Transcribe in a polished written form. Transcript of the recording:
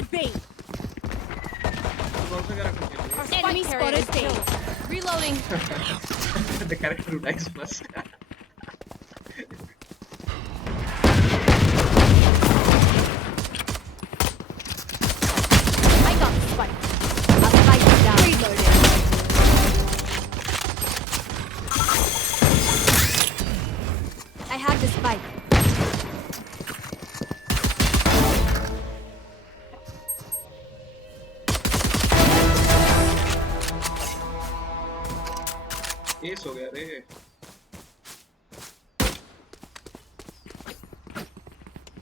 Spotted B. कौन सा character खेल रही Enemy spotted B. Reloading. है? The character who dies first. I got the spike. A spike is down. Reloading. I have the spike. Ace हो गया रे.